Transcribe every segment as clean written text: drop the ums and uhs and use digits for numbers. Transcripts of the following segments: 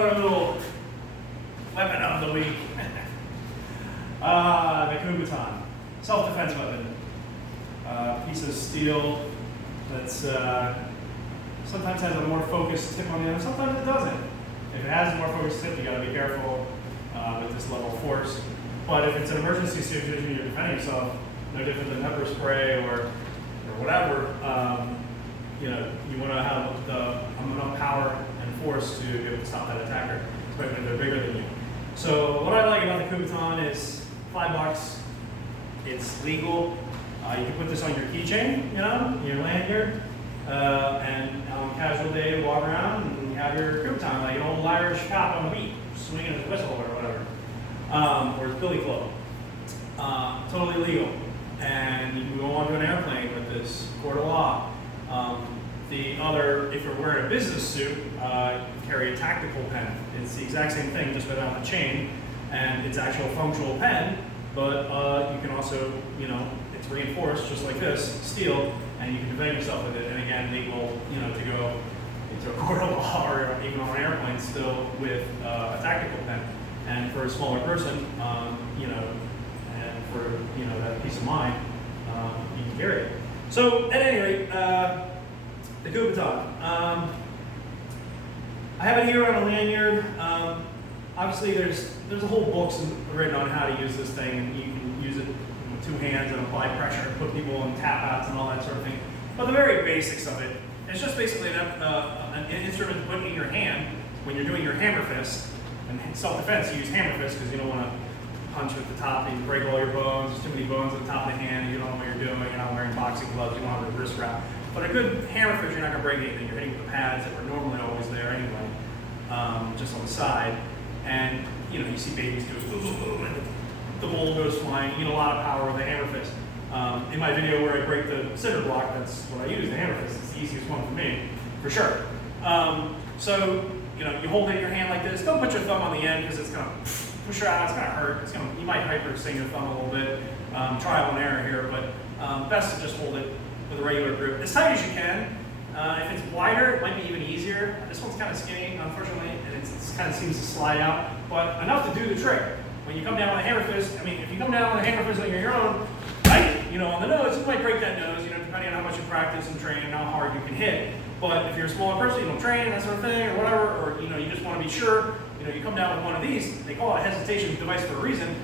another little weapon of the week. The Kubaton, self-defense weapon. Piece of steel that's sometimes has a more focused tip on the other, sometimes it doesn't. If it has a more focused tip, you got to be careful with this level of force. But if it's an emergency situation, you're defending yourself, no different than pepper spray or whatever. You want to have enough power and force to be able to stop that attacker, especially if they're bigger than you. So what I like about the Kubaton is $5. It's legal. You can put this on your keychain, your lanyard, and on a casual day, walk around and you have your Kubaton, like an old Irish cop on the beat, swinging his whistle or whatever, or his billy club. Totally legal. And you can go onto an airplane with this, court of law. If you're wearing a business suit, carry a tactical pen. It's the exact same thing, just without the chain, and it's actual functional pen, but you can also, it's reinforced just like this, steel, and you can defend yourself with it. And again, legal, to go into a court of law or even on an airplane still with a tactical pen. And for a smaller person, and for that peace of mind, you can carry it. So at any rate, the Kubaton. I have it here on a lanyard. Obviously, there's a whole book written on how to use this thing, and you can use it with two hands and apply pressure and put people in tap outs and all that sort of thing. But the very basics of it, it's just basically an instrument to put in your hand when you're doing your hammer fist. And self-defense, you use hammer fist because you don't want to punch with the top and you break all your bones. There's too many bones at the top of the hand. You don't know what you're doing. You're not wearing boxing gloves. You don't have a wrist wrap. But a good hammer fist, you're not going to break anything. You're hitting with the pads that were normally always there anyway, just on the side. And you see babies go, and the bowl goes flying. You need a lot of power with a hammer fist. In my video where I break the cinder block, that's what I use, the hammer fist. It's the easiest one for me, for sure. So you hold it in your hand like this. Don't put your thumb on the end because it's going to push out. It's going to hurt. You might hyper-sting your thumb a little bit. Trial and error here, but best to just hold it with a regular grip, as tight as you can. If it's wider, it might be even easier. This one's kind of skinny, unfortunately, and it kind of seems to slide out, but enough to do the trick. When you come down with a hammer fist, if you come down with a hammer fist on your own, on the nose, you might break that nose, depending on how much you practice and train and how hard you can hit. But if you're a smaller person, you don't train, that sort of thing, or whatever, or you just want to be sure, you come down with one of these, they call it a hesitation device for a reason.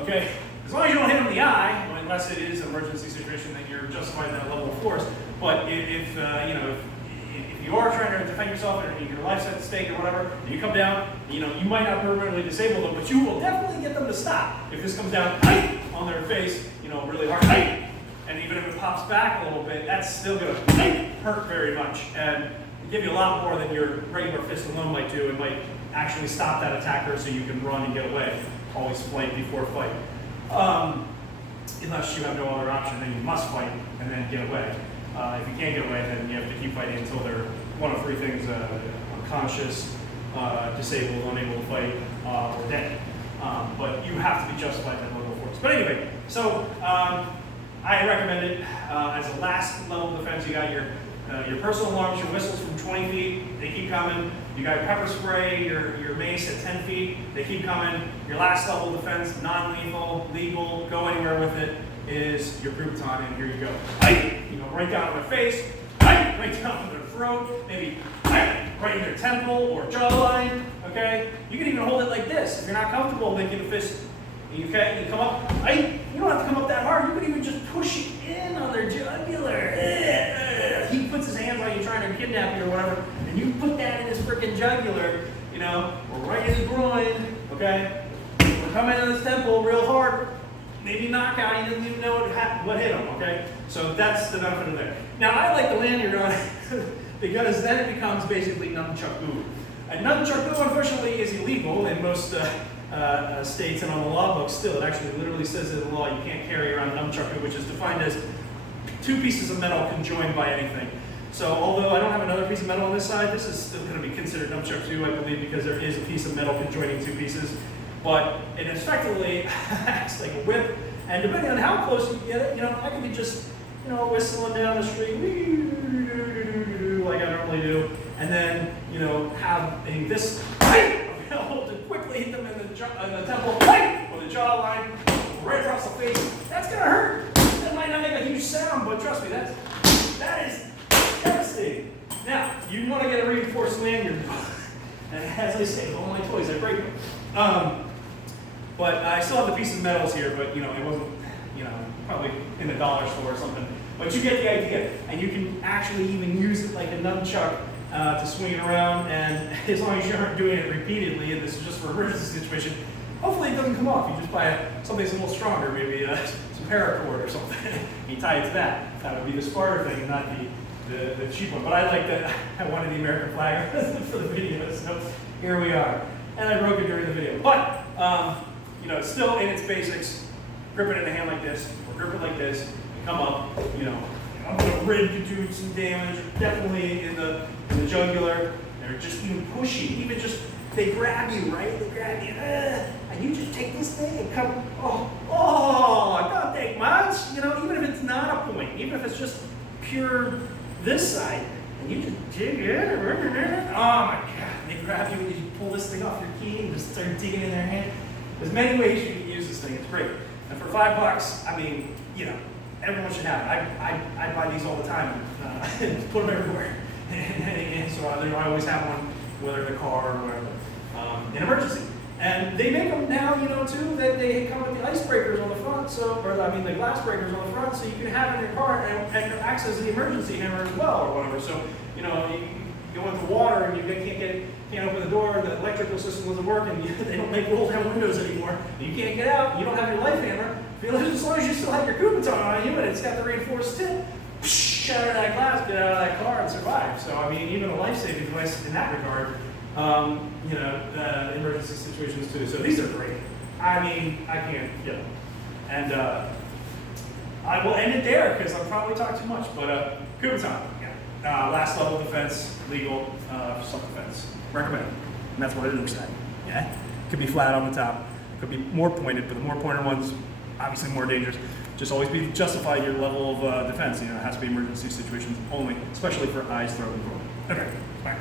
Okay, as long as you don't hit them in the eye, unless it is an emergency situation that you're justified in that level of force. But if you are trying to defend yourself and your life's at stake or whatever, and you come down, you might not permanently disable them, but you will definitely get them to stop. If this comes down on their face, really hard, and even if it pops back a little bit, that's still going to hurt very much and give you a lot more than your regular fist alone might do. It might actually stop that attacker so you can run and get away. Always flight before fight. Unless you have no other option, then you must fight and then get away. If you can't get away, then you have to keep fighting until they're one of three things: unconscious, disabled, unable to fight, or dead. But you have to be justified in that level of force. But anyway, so I recommend it as a last level of defense. You got your personal alarms, your whistles from 20 feet, they keep coming. You got your pepper spray, your mace at 10 feet, they keep coming. Your last level of defense, non-lethal, legal, go anywhere with it, is your Kubaton, and here you go. Right down on their face, right down on their throat, maybe right in their temple or jawline, okay? You can even hold it like this. If you're not comfortable making a fist, you come up, you don't have to come up that hard. You can even just push it in on their jugular. He puts his hands on you trying to kidnap you or whatever, and you put that in his freaking jugular, or right in his groin, okay? We're coming in his temple real hard, maybe knockout, he doesn't even know what hit him, okay? So that's the benefit of that. Now, I like the lanyard on it because then it becomes basically nunchaku. And nunchaku, unfortunately, is illegal in most states and on the law books still. It actually literally says in the law you can't carry around nunchaku, which is defined as two pieces of metal conjoined by anything. So although I don't have another piece of metal on this side, this is still going to be considered nunchaku, I believe, because there is a piece of metal conjoining two pieces. But it effectively acts like a whip, and depending on how close you get it, I could be just, whistling down the street, like I normally do, and then, you know, having this available to quickly hit them in the temple, or the jawline, right across the face. That's gonna hurt. That might not make a huge sound, but trust me, that is devastating. Now, you want to get a reinforced lanyard, and as I say, with all my toys, I break them. But I still have the piece of metals here, but you know, it wasn't, you know, probably in the dollar store or something. But you get the idea, and you can actually even use it like a nunchuck to swing it around, and as long as you aren't doing it repeatedly, and this is just for emergency situation, hopefully it doesn't come off. You just buy something that's a little stronger, maybe some paracord or something. You tie it to that. That would be the smarter thing, not the cheap one. But I like that. I wanted the American flag for the video, so here we are. And I broke it during the video. But, you know, it's still in its basics. Grip it in the hand like this, or grip it like this, and come up, you know. I'm going to rib you do some damage, definitely in the jugular. They're just even pushy, even just, they grab you, right? They grab you, and you just take this thing and come, oh, don't take much. You know, even if it's not a point, even if it's just pure this side, and you just dig it, oh my God, they grab you and you pull this thing off your key and just start digging in their hand. There's many ways you can use this thing, it's great. And for $5, I mean, you know, everyone should have it. I buy these all the time and put them everywhere. And so I always have one, whether in the car or whatever, in emergency. And they make them now, you know, too, that they come with the ice breakers on the front, the glass breakers on the front, so you can have it in your car and access the emergency hammer as well, or whatever. So, you know, you go into water and you can't open the door, the electrical system doesn't work, and they don't make roll-down windows anymore. And you can't get out, you don't have your life hammer. As long as you still have your Kubaton on you and it's got the reinforced tip, shatter that glass, get out of that car, and survive. So, I mean, even a life-saving device in that regard, you know, emergency situations too. So these are great. I mean, I can't, you know. And I will end it there because I'll probably talk too much. But Kubaton, yeah. Last level defense, legal, self-defense. Recommend. And that's what it looks like. Yeah. Could be flat on the top. Could be more pointed, but the more pointed ones, obviously more dangerous. Just always justify your level of defense. You know, it has to be emergency situations only, especially for eyes, throat, and throat. Okay, bye.